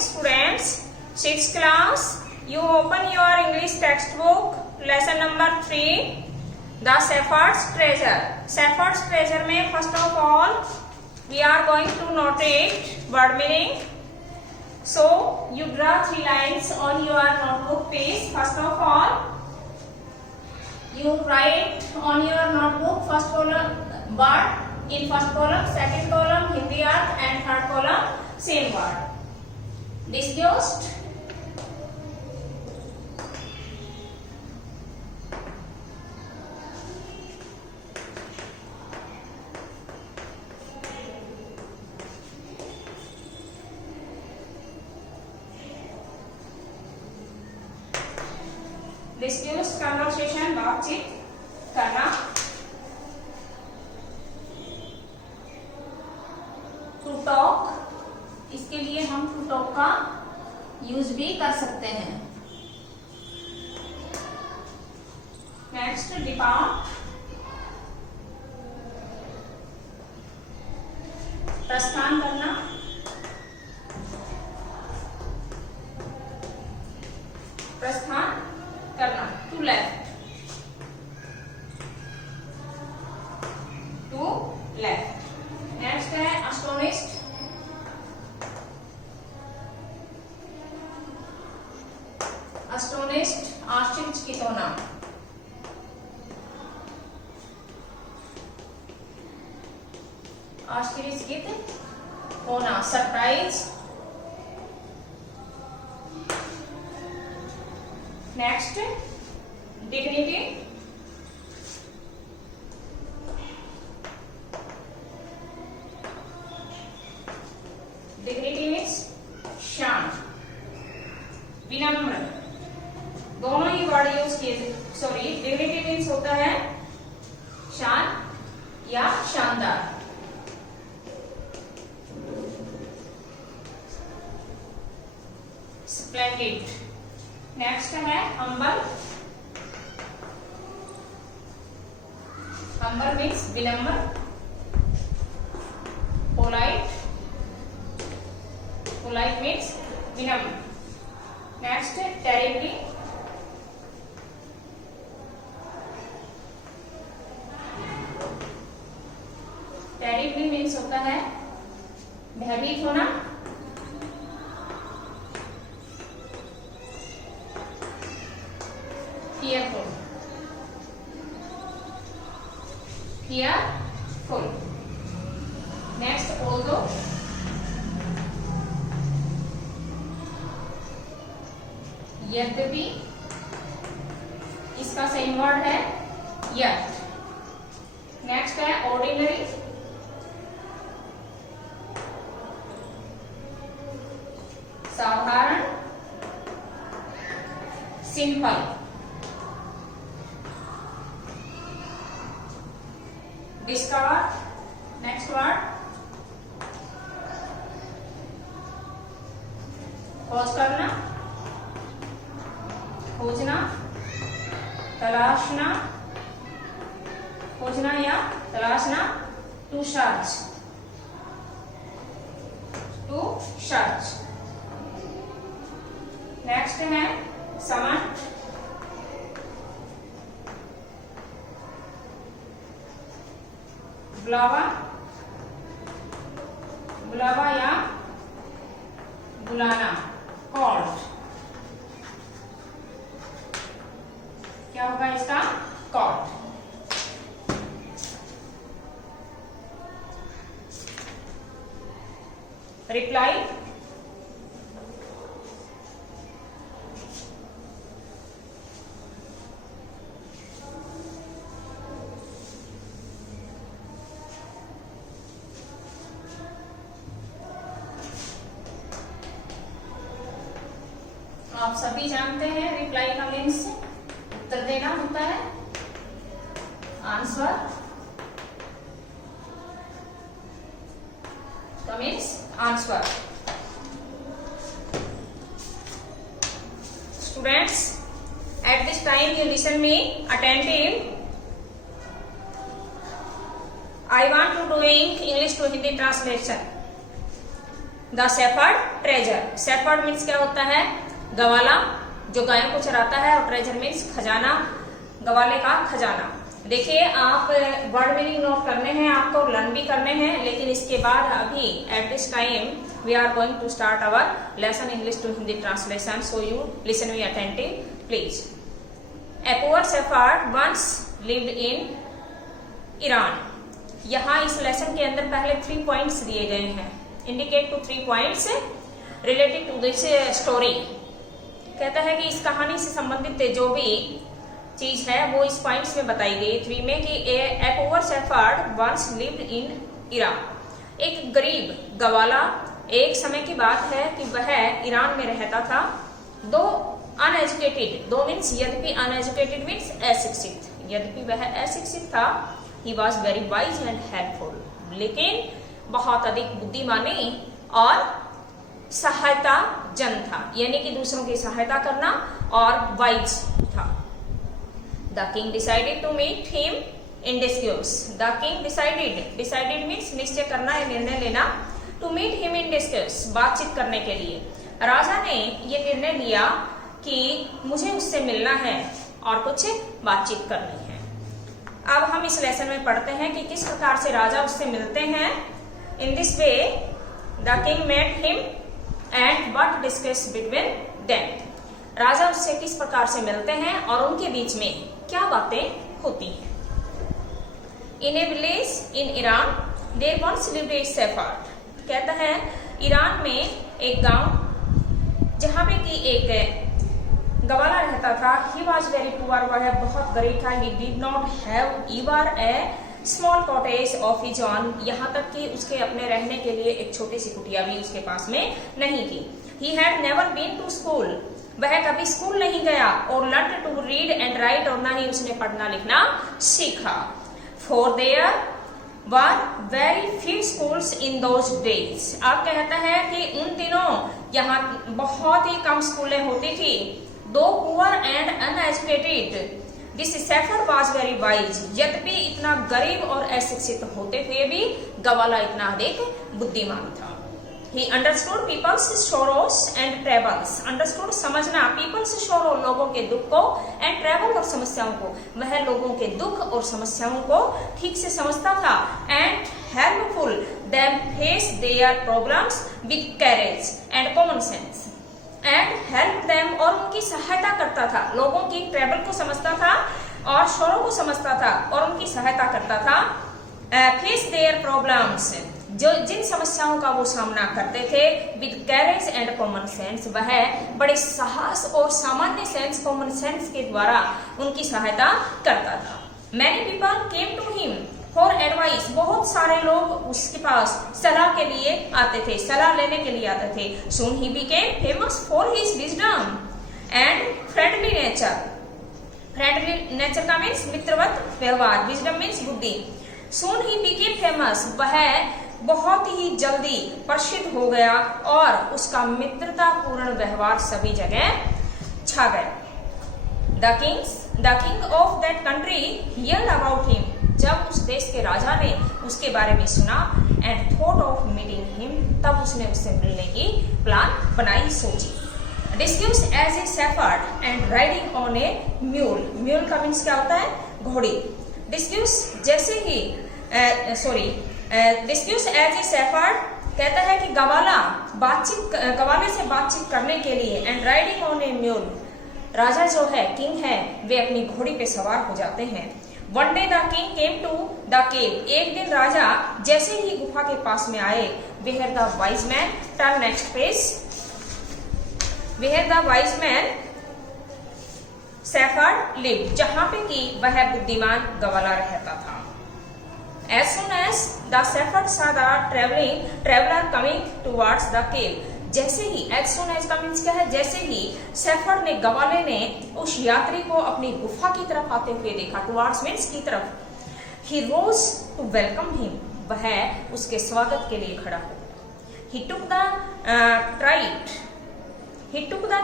students. 6th class. You open your English textbook. Lesson number 3. The Shepherd's Treasure. Shepherd's Treasure में first of all we are going to notate word meaning. So you draw 3 lines on your notebook page. First of all, you write on your notebook first column word in first column, second column Hindi अर्थ and third column same word. Discussed. Discuss conversation बातचीत करना. To talk, इसके लिए हम to talk का use भी कर सकते हैं. नेक्स्ट डिपार्ट, प्रस्थान करना. प्रस्थान करना. To left, to left. Next है एस्टोनिश्ड. एस्टोनिश्ड आश्चर्यचकित होना. आश्चर्यचकित होना. Surprise. Next dignity. Dignity means शान. विनम्र. दोनों ही वर्ड यूज किए. सॉरी, डिग्निटी मीन्स होता है शान या शानदार. स्प्लेंडिड. नेक्स्ट है हम्बल. हम्बल मीन्स विनम्र. पोलाइट. पोलाइट मीन्स विनम्र. Next terribly. टेरिबली मीन्स होता है भयभीत होना. fearful. Fearful. Next, although. यद्यपि, इसका सही वर्ड है yet. नेक्स्ट है ऑर्डिनरी. साधारण. सिंपल. डिस्कवर. नेक्स्ट वर्ड खोज करना. खोजना. तलाशना. खोजना या तलाशना. To search. To search. Next है समन. बुलावा. बुलावा या बुलाना. कॉल्ड. क्या होगा इसका? कॉल्ड. रिप्लाई. आप सभी जानते हैं रिप्लाई का मीन्स उत्तर देना होता है. आंसर का means answer. Students, eight this time you listen me attentive. I want to doing English to Hindi translation. The shepherd treasure. Shepherd means क्या होता है? गवाला, जो गायों को चराता है, और ट्रेजर मीन्स खजाना, गवाले का खजाना। देखिए, आप वर्ड मीनिंग नोट करने हैं, आपको लर्न भी करने हैं, लेकिन इसके बाद अभी at this time we are going to start our lesson English to Hindi translation, so you listen me attentive please. A poor shepherd once lived in Iran. यहाँ इस लेसन के अंदर पहले 3 पॉइंट्स दिए गए हैं। Indicate to 3 points related to this story. कहता है कि इस कहानी से संबंधित जो भी चीज है वो इस पॉइंट्स में बताई गई 3 में कि a poor shepherd once lived in Iran. एक गरीब गवाला, एक समय की बात है कि वह ईरान में रहता था। दो अनएजुकेटेड, दो मीन्स यद्यपि, अनएजुकेटेड मीन्स अशिक्षित, यद्यपि वह अशिक्षित था। He was very wise and helpful, लेकिन बहुत अधिक बुद्धिमानी और सहायता जन था, यानी कि दूसरों की सहायता करना और वाइज था। The king decided to meet him in discuss. The king decided, decided means निश्चय करना या निर्णय लेना, to meet him in discuss, बातचीत करने के लिए। राजा ने ये निर्णय लिया कि मुझे उससे मिलना है और कुछ बातचीत करनी है। अब हम इस लेसन में पढ़ते हैं कि किस प्रकार से राजा उससे मिलते हैं। In this way the king met him and what discuss between them. राजा उससे किस प्रकार से मिलते हैं और उनके बीच में क्या बातें होती हैं। In a village in Iran there once lived a shepherd. कहता है ईरान में एक गांव जहां पे कि एक गवाला रहता था। ही वॉज वेरी पुअर, वह बहुत गरीब था। He did not have even a small cottage of his own, यहाँ तक कि उसके अपने रहने के लिए एक छोटी सी कुटिया भी उसके पास में नहीं थी। He had never been to school, वह कभी स्कूल नहीं गया। और learn to read and write, और ना ही उसने पढ़ना लिखना सीखा। For there were very few schools in those days. अब कहता है कि उन दिनों यहाँ बहुत ही कम स्कूलें होती थी। दो poor and uneducated this shepherd was very wise, यद्यपि इतना गरीब और अशिक्षित होते हुए भी गवाला इतना अधिक बुद्धिमान था। He understood people's sorrows and troubles. Understood समझना, पीपल्स सोरो लोगों के दुख को, एंड ट्रेवल और समस्याओं को, वह लोगों के दुख और समस्याओं को ठीक से समझता था। And helpful them face their problems with courage and common sense. And help them, और उनकी सहायता करता था। लोगों की ट्रैवल को समझता था और शोरों को समझता था और उनकी सहायता करता था। फेस देयर प्रॉब्लम्स, जो जिन समस्याओं का वो सामना करते थे, with carriage and common sense, वह बड़े साहस और सामान्य सेंस, कॉमन सेंस के द्वारा उनकी सहायता करता था। Many people came to him for advice. बहुत सारे लोग उसके पास सलाह के लिए आते थे, सलाह लेने के लिए आते थे। सून ही became famous for his wisdom and friendly nature. Friendly nature का मीन्स मित्रवत व्यवहार, विजडम मीन्स बुद्धि। सून ही बिकेम फेमस, वह बहुत ही जल्दी प्रसिद्ध हो गया और उसका मित्रतापूर्ण व्यवहार सभी जगह छा गया। The king of that country heard about him. जब उस देश के राजा ने उसके बारे में सुना, and thought of meeting him, तब उसने उससे मिलने की प्लान बनाई, सोची। Discuss as a shepherd and riding on a mule. Mule का मीन्स क्या होता है? घोड़ी। डिस्क्यूज जैसे ही डिस्क्यूज एज ए शेफर्ड, कहता है कि गवाले से बातचीत करने के लिए, and riding on a mule, राजा जो है, किंग है, वे अपनी घोड़ी पे सवार हो जाते हैं। One day the king came to the cave. एक दिन राजा जैसे ही गुफा के पास में आए, where the wise man, turn next page, where the wise man shepherd live, जहां पे कि वह बुद्धिमान गवाला रहता था। As soon as the shepherd saw the traveler coming towards the cave, जैसे ही, as soon as का मीन्स क्या है? जैसे ही शेफर्ड ने, गवाले ने उस यात्री को अपनी गुफा की तरफ आते हुए देखा, towards मीन्स की तरफ। He rose to welcome him, वह उसके स्वागत के लिए खड़ा हो। He took the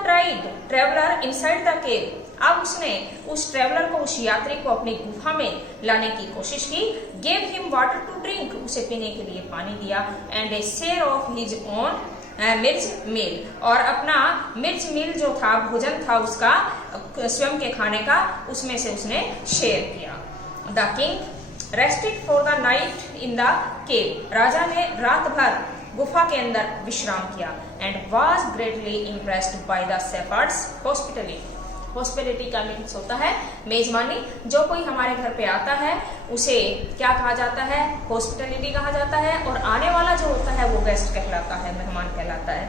traveler inside the cave, अब उसने उस ट्रेवलर को, उस यात्री को अपनी गुफा में लाने की कोशिश की। Gave him water to drink, उसे पीने के लिए पानी दिया। And a share of his own मिर्च मील, और अपना मिर्च मील जो था, भोजन था उसका, स्वयं के खाने का, उसमें से उसने शेयर किया। The king rested for the night in the cave, राजा ने रात भर गुफा के अंदर विश्राम किया। And was greatly impressed by the shepherd's hospitality, hospitality का मीन्स होता है मेजबानी। जो कोई हमारे घर पे आता है उसे क्या कहा जाता है, हॉस्पिटलिटी कहा जाता है, और आने वाला जो होता है वो गेस्ट कहलाता है, मेहमान कहलाता है,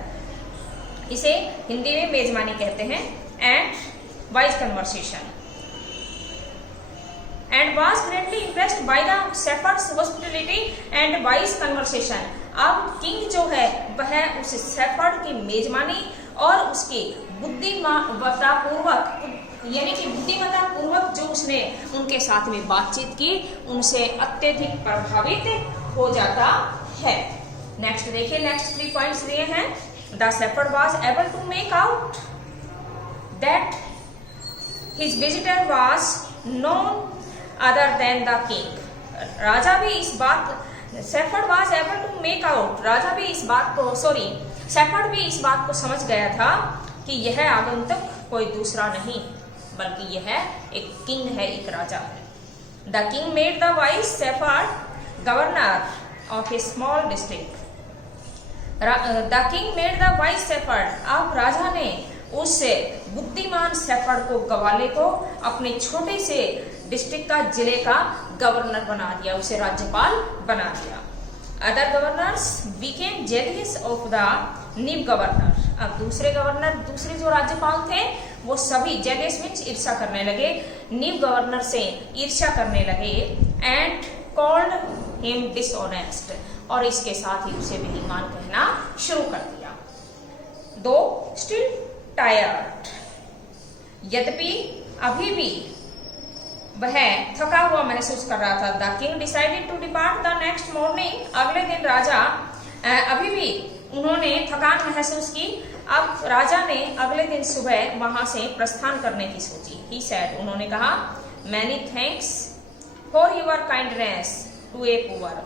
इसे हिंदी में मेजबानी कहते हैं। And wise conversation, and was greatly impressed by the shepherd's hospitality and wise conversation. अब किंग जो है वह उस शेफर्ड की मेजबानी और उसकी बुद्धिमत्ता पूर्वक, यानी कि बुद्धिमत्ता पूर्वक जो उसने उनके साथ में बातचीत की, उनसे अत्यधिक प्रभावित हो जाता है। नेक्स्ट देखिए, नेक्स्ट 3 पॉइंट्स दिए हैं। The shepherd was able to make out that his visitor was none other than the king. राजा भी इस बात, shepherd was able to make out, राजा भी इस बात को, शेफर्ड भी इस बात को समझ गया था कि यह आगंतुक कोई दूसरा नहीं बल्कि यह एक किंग है, एक राजा है। The king made the vice shepherd governor of A small district. The king made the vice shepherd, अब राजा ने उस बुद्धिमान शेफर्ड को, गवाले को, अपने छोटे से डिस्ट्रिक्ट का, जिले का गवर्नर बना दिया, उसे राज्यपाल बना दिया। Other governors became jealous of the new governor, अब दूसरे गवर्नर, दूसरे जो राज्यपाल थे वो सभी, जेलियस मीन्स ईर्ष्या करने लगे, न्यू गवर्नर से ईर्ष्या करने लगे। एंड कॉल्ड हिम डिसऑनेस्ट, और इसके साथ ही उसे बेईमान कहना शुरू कर दिया। दो स्टिल टायर्ड, यद्यपि अभी भी वह थका हुआ महसूस कर रहा था। The king decided to depart the next morning, अगले दिन राजा, अभी भी उन्होंने थकान महसूस की, अब राजा ने अगले दिन सुबह वहां से प्रस्थान करने की सोची। ही सेड, उन्होंने कहा, many thanks for your kindness to a poor.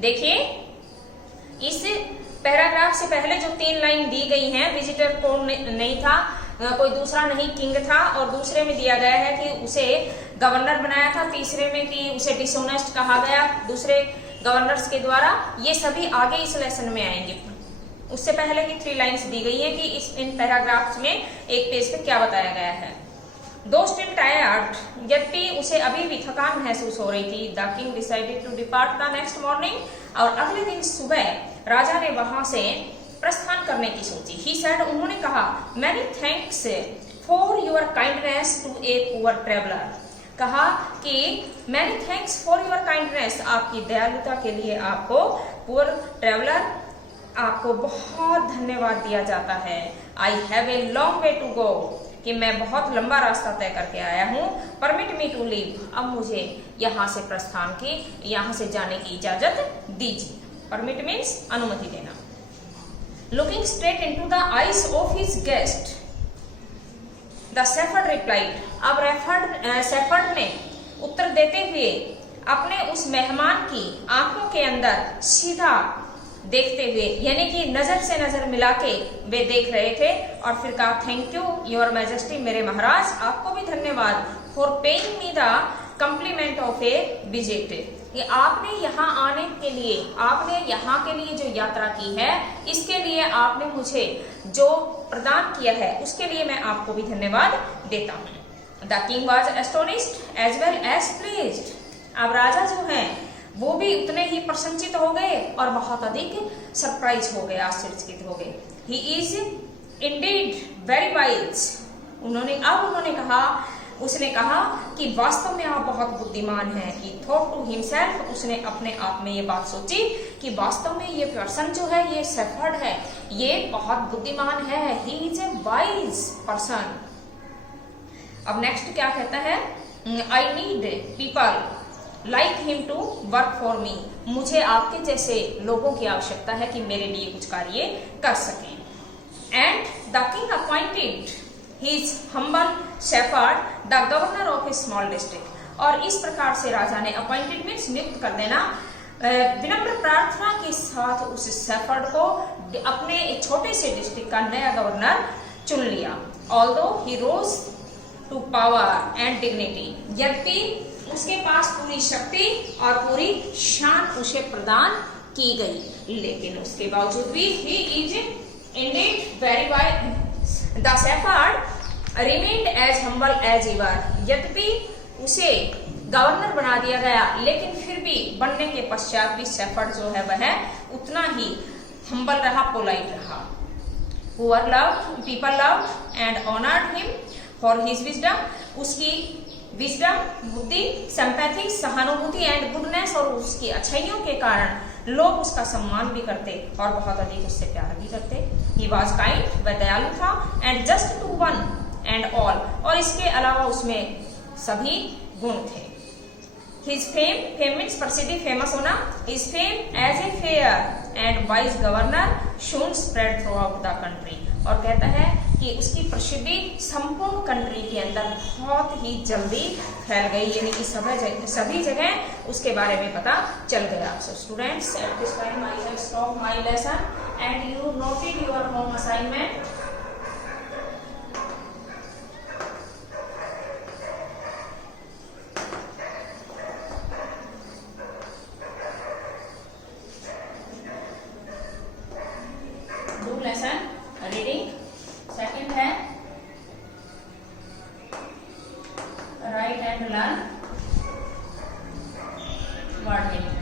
देखिए, इस पैराग्राफ से पहले जो 3 लाइन दी गई हैं, विजिटर को नहीं था, कोई दूसरा नहीं किंग था, और दूसरे में दिया गया है कि उसे गवर्नर बनाया था, तीसरे में कि उसे डिसऑनेस्ट कहा गया दूसरे गवर्नर्स के द्वारा। ये सभी आगे इस लेसन में आएंगे। उससे पहले की 3 लाइन्स दी गई है कि इन पैराग्राफ्स में एक पेज पे क्या बताया गया है। दो स्टिल टायर्ड, यद्यपि उसे अभी भी थकान महसूस हो रही थी। The king decided to depart the next morning, और अगले दिन सुबह राजा ने वहां से प्रस्थान करने की सोची। ही सेड, उन्होंने कहा, many thanks for your kindness to a poor traveller, कहा कि many thanks for your kindness, आपकी दयालुता के लिए आपको, पुअर ट्रेवलर, आपको बहुत धन्यवाद दिया जाता है। I have a long way to go, कि मैं बहुत लंबा रास्ता तय करके आया हूँ। परमिट मी टू लीव, अब मुझे यहाँ से प्रस्थान की, यहाँ से जाने की इजाजत दीजिए। परमिट मीन्स अनुमति देना। Looking straight into the eyes of his guest, the shepherd replied, अब शेफर्ड ने उत्तर देते हुए अपने उस मेहमान की आंखों के अंदर सीधा देखते हुए, यानी कि नजर से नजर मिला के वे देख रहे थे, और फिर कहा, थैंक यू योर मैजेस्टी, मेरे महाराज आपको भी धन्यवाद, for paying me the complement of A visit, ये आपने यहाँ आने के लिए, आपने यहाँ के लिए जो यात्रा की है, इसके लिए आपने मुझे जो प्रदान किया है उसके लिए मैं आपको भी धन्यवाद देता हूँ। The king was astonished as well as pleased, अब राजा जो हैं वो भी उतने ही प्रसन्नचित हो गए और बहुत अधिक सरप्राइज हो गए, आश्चर्यचकित हो गए। ही इज इंडीड वेरी वाइज, उन्होंने कहा, उसने कहा कि वास्तव में आप बहुत बुद्धिमान हैं। ही थॉट टू हिमसेल्फ, उसने अपने आप में ये बात सोची कि वास्तव में ये पर्सन जो है, ये शेफर्ड है, ये बहुत बुद्धिमान है। He is a wise person. अब नेक्स्ट क्या कहता है, I need people like him to work for me, मुझे आपके जैसे लोगों की आवश्यकता है कि मेरे लिए कुछ कार्य कर सकें। And the king appointed his humble shepherd the governor of A small district, और इस प्रकार से राजा ने, अपॉइंटेड मीन्स नियुक्त कर देना, विनम्र प्रार्थना के साथ उस शेफर्ड को अपने एक छोटे से डिस्ट्रिक्ट का नया गवर्नर चुन लिया। Although he rose to power and dignity, यद्यपि उसके पास पूरी शक्ति और पूरी शान उसे प्रदान की गई, लेकिन उसके बावजूद भी he is indeed very wise the shepherd remained as humble as ever, यद्यपि उसे गवर्नर बना दिया गया, लेकिन फिर भी बनने के पश्चात भी शेफर्ड जो है वह उतना ही हम्बल रहा, पोलाइट रहा। Poor loved people loved and honoured him for his wisdom, उसकी विजडम, बुद्धि, सिंपैथी, सहानुभूति एंड गुडनेस और उसकी अच्छाइयों के कारण लोग उसका सम्मान भी करते और बहुत अधिक उससे प्यार भी करते। ही वॉज काइंड, वह दयालु था, and just to one and all, और इसके अलावा उसमें सभी गुण थे। His fame, fame means प्रसिद्धि, फेमस होना। His fame as a fair and wise governor soon spread throughout the country, और कहता है कि उसकी प्रसिद्धि संपूर्ण कंट्री के अंदर बहुत ही जल्दी फैल गई, यानी कि सभी जगह उसके बारे में पता चल गया। So students, at this time I have stopped my lesson and you noted your home assignment. Lesson reading, second है write and learn word meaning.